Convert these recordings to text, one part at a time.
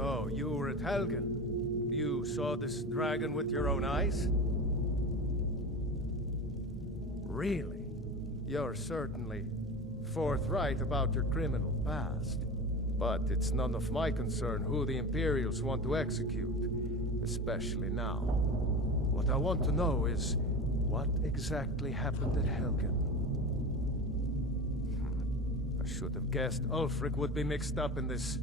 So, you were at Helgen. You saw this dragon with your own eyes? Really? You're certainly forthright about your criminal past. But it's none of my concern who the Imperials want to execute, especially now. What I want to know is, what exactly happened at Helgen? I should have guessed Ulfric would be mixed up in this.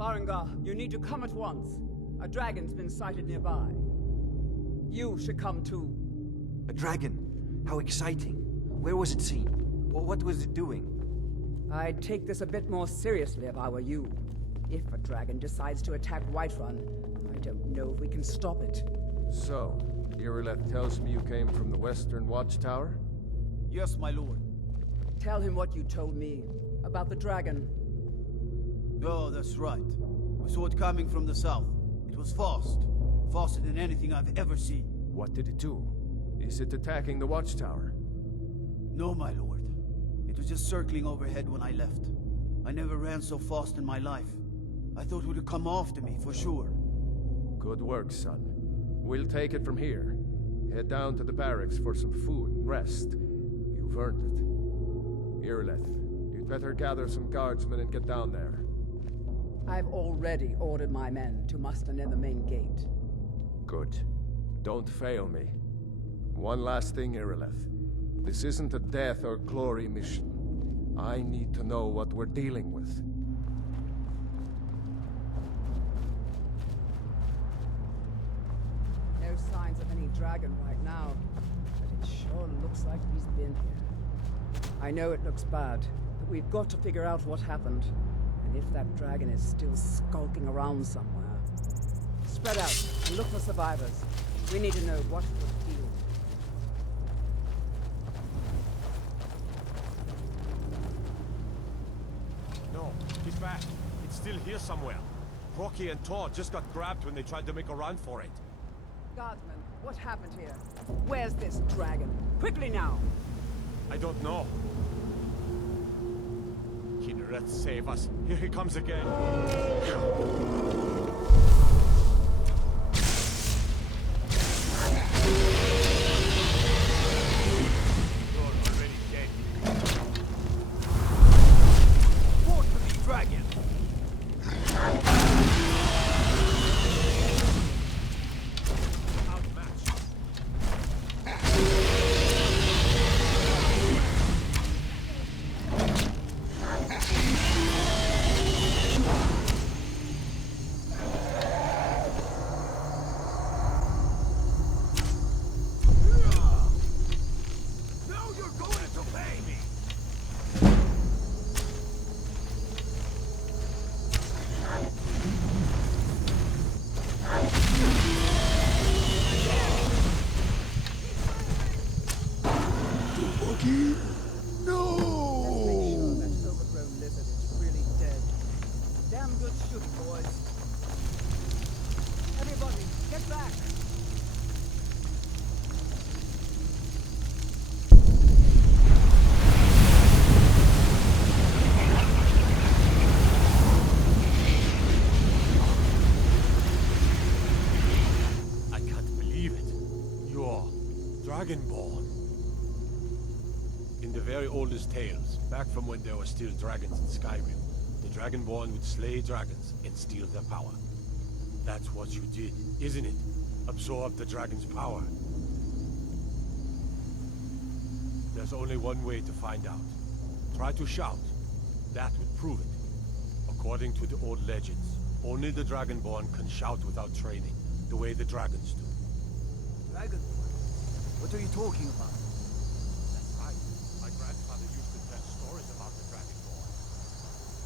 Farengar, you need to come at once. A dragon's been sighted nearby. You should come too. A dragon? How exciting. Where was it seen? What was it doing? I'd take this a bit more seriously if I were you. If a dragon decides to attack Whiterun, I don't know if we can stop it. So, Irileth tells me you came from the Western Watchtower? Yes, my lord. Tell him what you told me about the dragon. Oh, that's right. We saw it coming from the south. It was fast. Faster than anything I've ever seen. What did it do? Is it attacking the Watchtower? No, my lord. It was just circling overhead when I left. I never ran so fast in my life. I thought it would come after me, for sure. Good work, son. We'll take it from here. Head down to the barracks for some food and rest. You've earned it. Irileth, you'd better gather some guardsmen and get down there. I've already ordered my men to muster near the main gate. Good. Don't fail me. One last thing, Irileth. This isn't a death or glory mission. I need to know what we're dealing with. No signs of any dragon right now, but it sure looks like he's been here. I know it looks bad, but we've got to figure out what happened. And if that dragon is still skulking around somewhere. Spread out and look for survivors. We need to know what we're dealing with. No, he's back. It's still here somewhere. Rocky and Thor just got grabbed when they tried to make a run for it. Guardsman, what happened here? Where's this dragon? Quickly now! I don't know. Let's save us. Here he comes again. Dragonborn. In the very oldest tales, back from when there were still dragons in Skyrim, the Dragonborn would slay dragons and steal their power. That's what you did, isn't it? Absorb the dragon's power. There's only one way to find out. Try to shout. That would prove it. According to the old legends, only the Dragonborn can shout without training, the way the dragons do. Dragonborn? What are you talking about? That's right. My grandfather used to tell stories about the Dragonborn.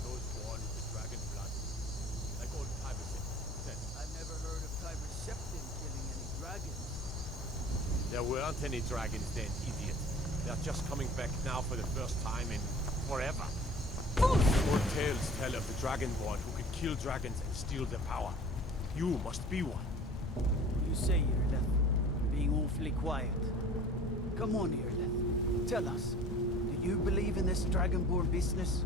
Those born with the dragon blood. Like old Tiber said. I've never heard of Tiber Septim killing any dragons. There weren't any dragons then, idiot. They're just coming back now for the first time in forever. Old tales tell of the Dragonborn who could kill dragons and steal their power. You must be one. You say you're left being awfully quiet. Come on, Irileth. Tell us, do you believe in this Dragonborn business?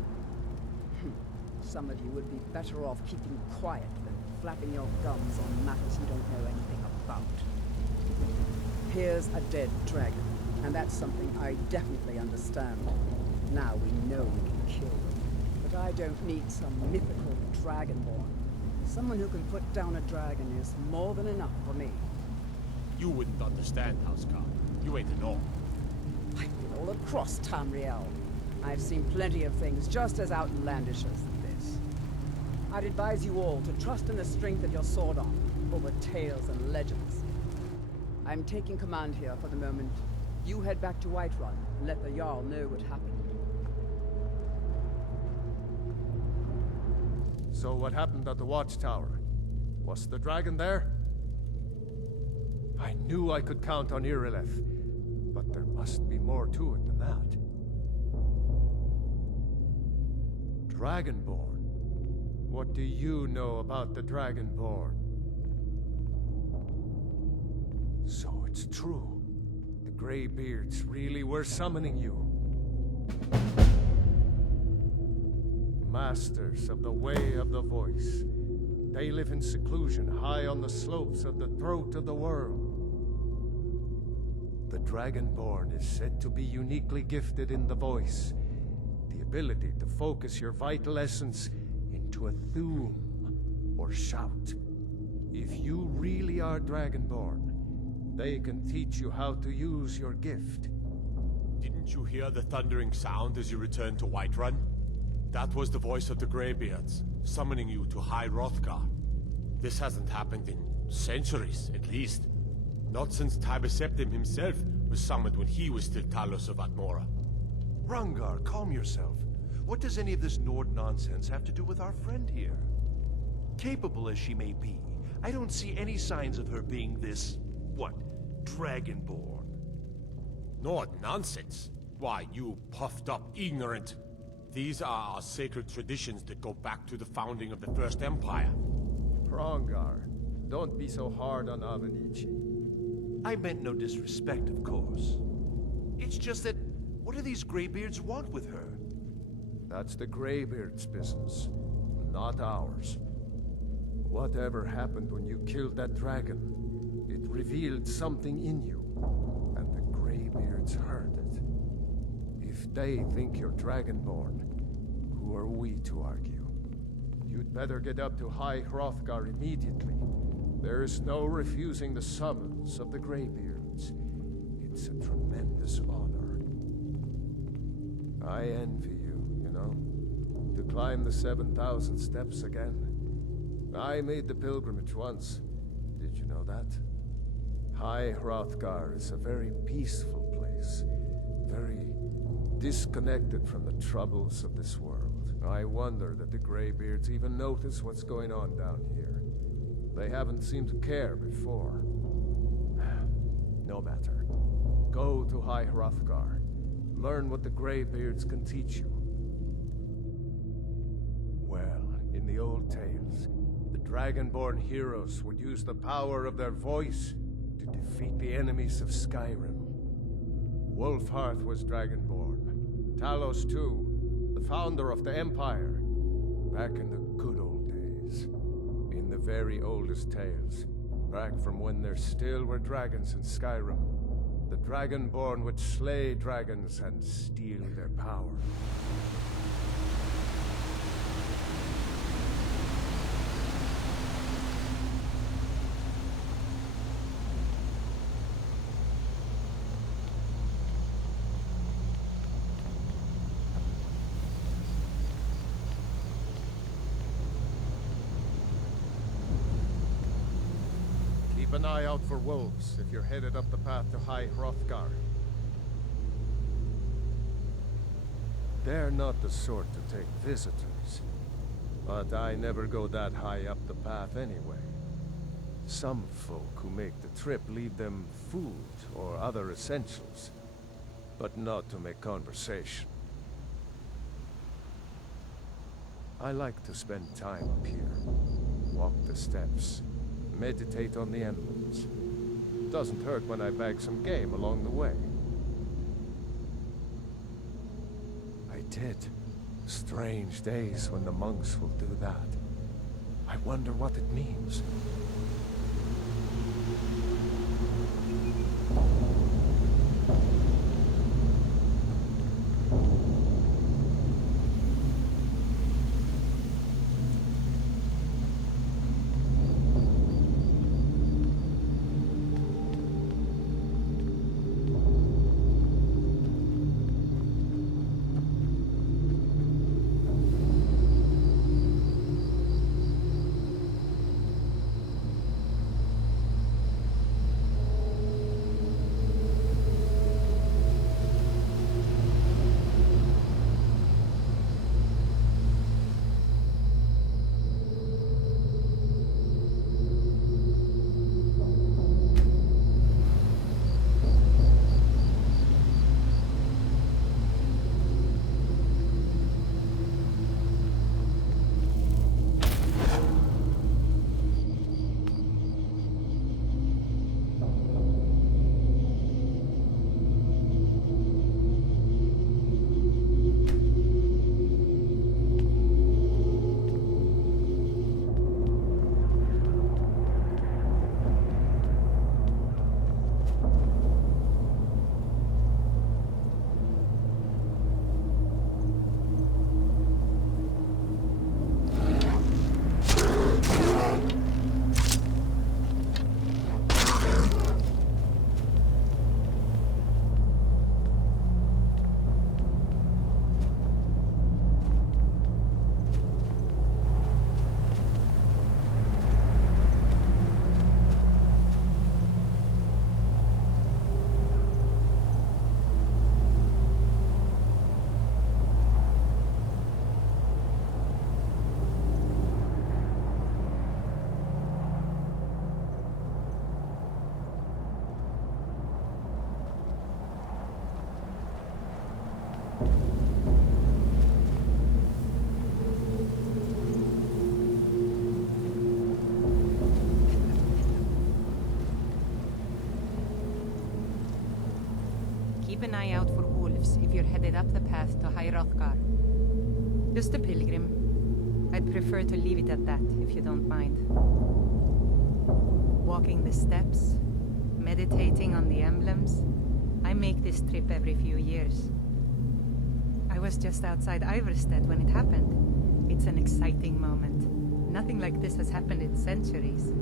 Some of you would be better off keeping quiet than flapping your gums on matters you don't know anything about. Here's a dead dragon, and that's something I definitely understand. Now we know we can kill them. But I don't need some mythical dragonborn. Someone who can put down a dragon is more than enough for me. You wouldn't understand, Houseguard. You ain't an orc. I've been all across Tamriel. I've seen plenty of things just as outlandish as this. I'd advise you all to trust in the strength of your sword arm over tales and legends. I'm taking command here for the moment. You head back to Whiterun and let the Jarl know what happened. So what happened at the watchtower? Was the dragon there? I knew I could count on Irileth, but there must be more to it than that. Dragonborn? What do you know about the Dragonborn? So it's true. The Greybeards really were summoning you. Masters of the Way of the Voice. They live in seclusion high on the slopes of the throat of the world. The Dragonborn is said to be uniquely gifted in the voice, the ability to focus your vital essence into a thum, or shout. If you really are Dragonborn, they can teach you how to use your gift. Didn't you hear the thundering sound as you returned to Whiterun? That was the voice of the Greybeards, summoning you to High Hrothgar. This hasn't happened in centuries, at least. Not since Tiber Septim himself was summoned when he was still Talos of Atmora. Rungar, calm yourself. What does any of this Nord nonsense have to do with our friend here? Capable as she may be, I don't see any signs of her being this, what, Dragonborn. Nord nonsense? Why, you puffed up ignorant. These are our sacred traditions that go back to the founding of the First Empire. Hrongar, don't be so hard on Avenici. I meant no disrespect, of course. It's just that, what do these Greybeards want with her? That's the Greybeards' business, not ours. Whatever happened when you killed that dragon, it revealed something in you, and the Greybeards heard it. If they think you're Dragonborn, who are we to argue? You'd better get up to High Hrothgar immediately. There is no refusing the summons of the Greybeards. It's a tremendous honor. I envy you, you know, to climb the 7,000 steps again. I made the pilgrimage once. Did you know that? High Hrothgar is a very peaceful place. Very disconnected from the troubles of this world. I wonder that the Greybeards even notice what's going on down here. They haven't seemed to care before. No matter. Go to High Hrothgar. Learn what the Greybeards can teach you. Well, in the old tales, the Dragonborn heroes would use the power of their voice to defeat the enemies of Skyrim. Wolfhearth was Dragonborn. Talos too, the founder of the Empire. Back in the good old days. In the very oldest tales. Back from when there still were dragons in Skyrim. The Dragonborn would slay dragons and steal their power. Keep an eye out for wolves if you're headed up the path to High Hrothgar. They're not the sort to take visitors. But I never go that high up the path anyway. Some folk who make the trip leave them food or other essentials, but not to make conversation. I like to spend time up here, walk the steps, meditate on the emblems. Doesn't hurt when I bag some game along the way. I did Strange days when the monks will do that. I wonder what it means. Keep an eye out for wolves if you're headed up the path to High Hrothgar. Just a pilgrim. I'd prefer to leave it at that, if you don't mind. Walking the steps, meditating on the emblems. I make this trip every few years. I was just outside Iverstead when it happened. It's an exciting moment. Nothing like this has happened in centuries.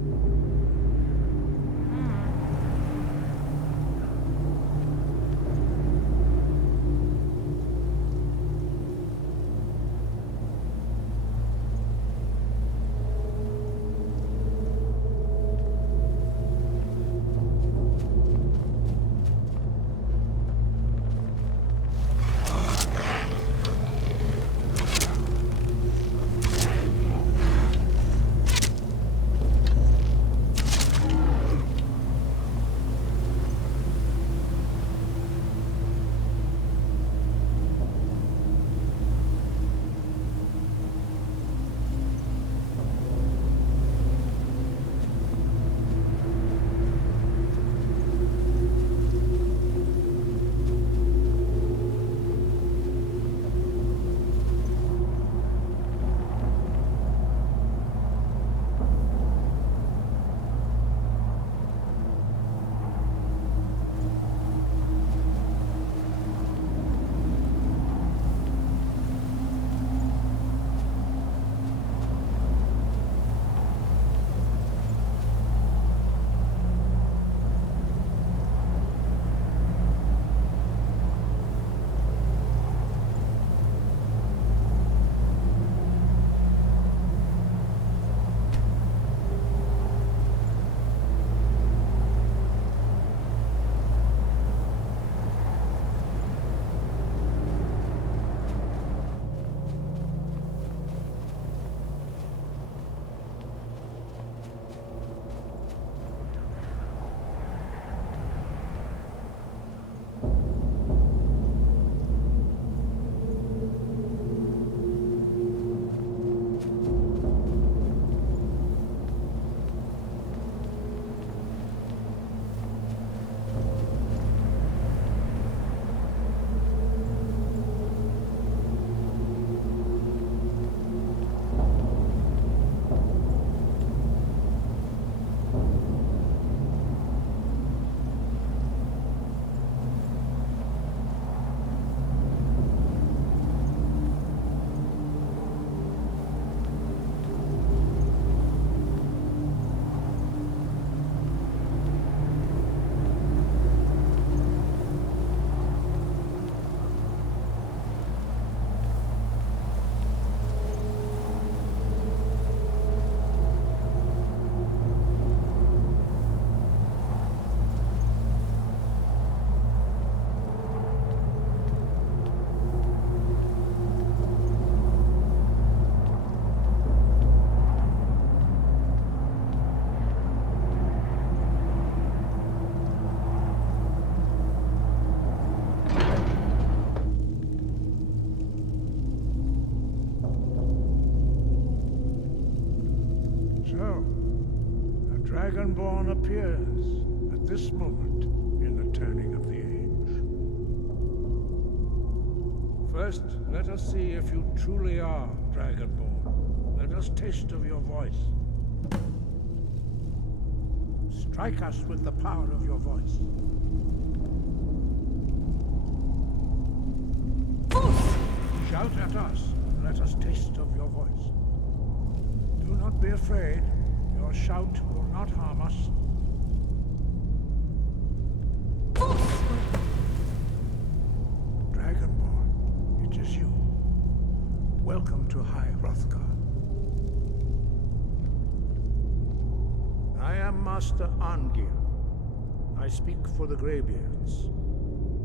Dragonborn appears at this moment in the turning of the age. First, let us see if you truly are Dragonborn. Let us taste of your voice. Strike us with the power of your voice. Shout at us, and let us taste of your voice. Do not be afraid. Your shout will not harm us. Dragonborn, it is you. Welcome to High Hrothgar. I am Master Arngir. I speak for the Greybeards.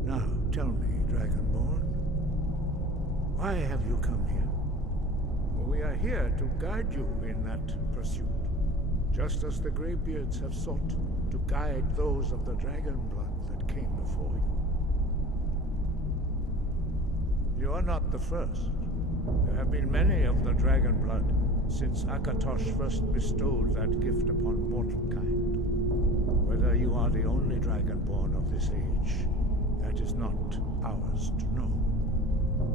Now, tell me, Dragonborn, why have you come here? We are here to guide you in that pursuit, just as the Greybeards have sought to guide those of the dragon blood that came before you. You are not the first. There have been many of the dragon blood since Akatosh first bestowed that gift upon mortal kind. Whether you are the only dragonborn of this age, that is not ours to know.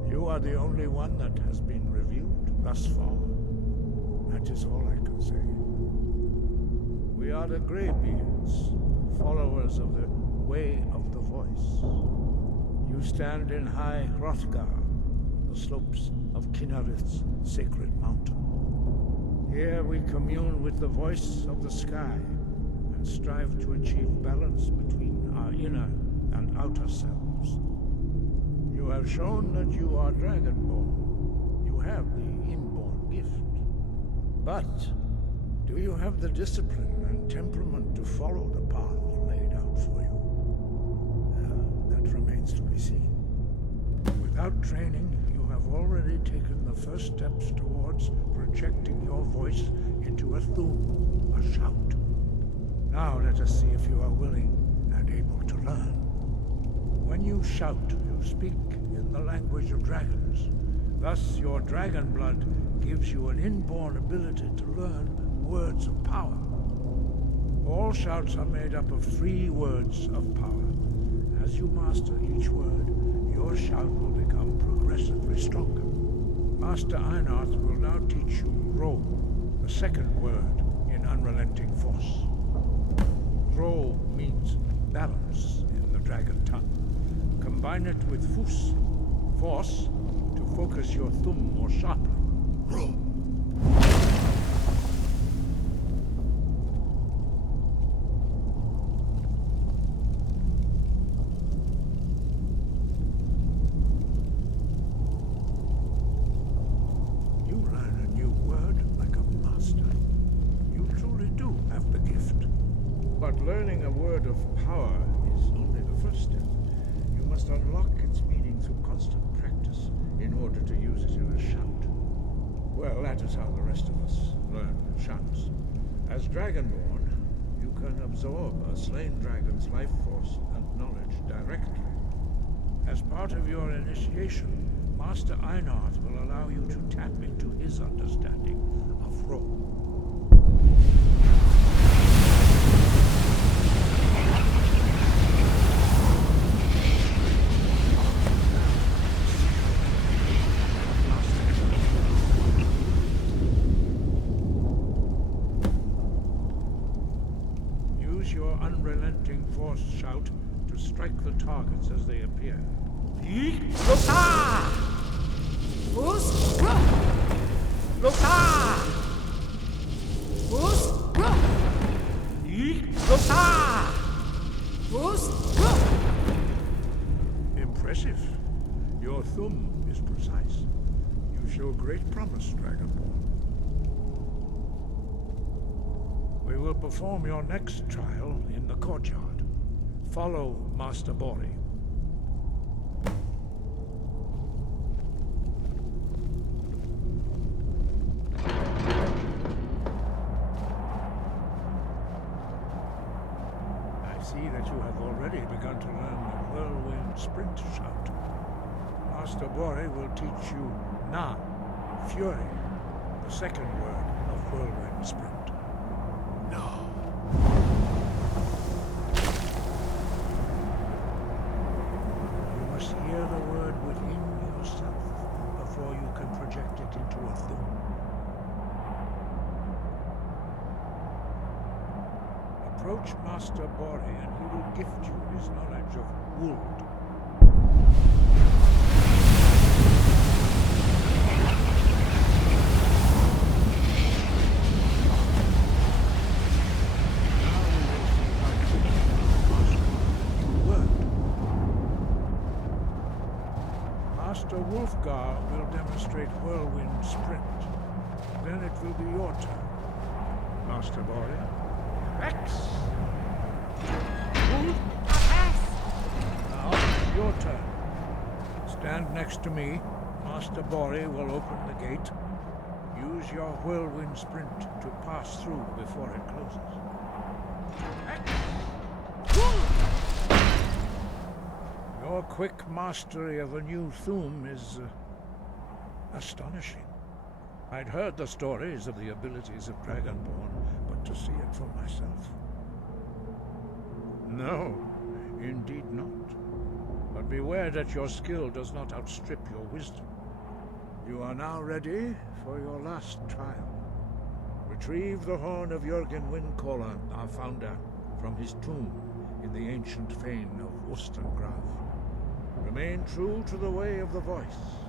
You are the only one that has been revealed thus far. That is all I can say. We are the Greybeards, followers of the Way of the Voice. You stand in High Hrothgar, on the slopes of Kinarith's sacred mountain. Here we commune with the voice of the sky and strive to achieve balance between our inner and outer selves. You have shown that you are Dragonborn. You have the inborn gift. But do you have the discipline and temperament to follow the path laid out for you? That remains to be seen. Without training, you have already taken the first steps towards projecting your voice into a thum, a shout. Now let us see if you are willing and able to learn. When you shout, you speak in the language of dragons. Thus, your dragon blood gives you an inborn ability to learn words of power. All shouts are made up of 3 words of power. As you master each word, your shout will become progressively stronger. Master Einarth will now teach you Ro, the second word in Unrelenting Force. Ro means balance in the dragon tongue. Combine it with Fus, force, to focus your thumb more sharply. Ro. Learning a word of power is only the first step. You must unlock its meaning through constant practice in order to use it in a shout. Well, that is how the rest of us learn shouts. As Dragonborn, you can absorb a slain dragon's life force and knowledge directly. As part of your initiation, Master Einarth will allow you to tap into his understanding of Ro. Your unrelenting force shout to strike the targets as they appear. Impressive. Your thumb is precise. You show great promise, Dragonborn. We will perform your next trial in the courtyard. Follow Master Bori. I see that you have already begun to learn the whirlwind sprint shout. Master Bori will teach you Na, Fury, the second word of whirlwind sprint. No. the word within yourself before you can project it into a thing. Approach Master Bori and he will gift you his knowledge of wood. Now we will see how to master word. Master Wolfgar will demonstrate Whirlwind Sprint. Then it will be your turn. Master Bori. X! Now, your turn. Stand next to me. Master Bori will open the gate. Use your Whirlwind Sprint to pass through before it closes. Your quick mastery of a new Thum is astonishing. I'd heard the stories of the abilities of Dragonborn, but to see it for myself. No, indeed not. But beware that your skill does not outstrip your wisdom. You are now ready for your last trial. Retrieve the horn of Jürgen Windcaller, our founder, from his tomb in the ancient fane of Ustengrav. Remain true to the way of the voice.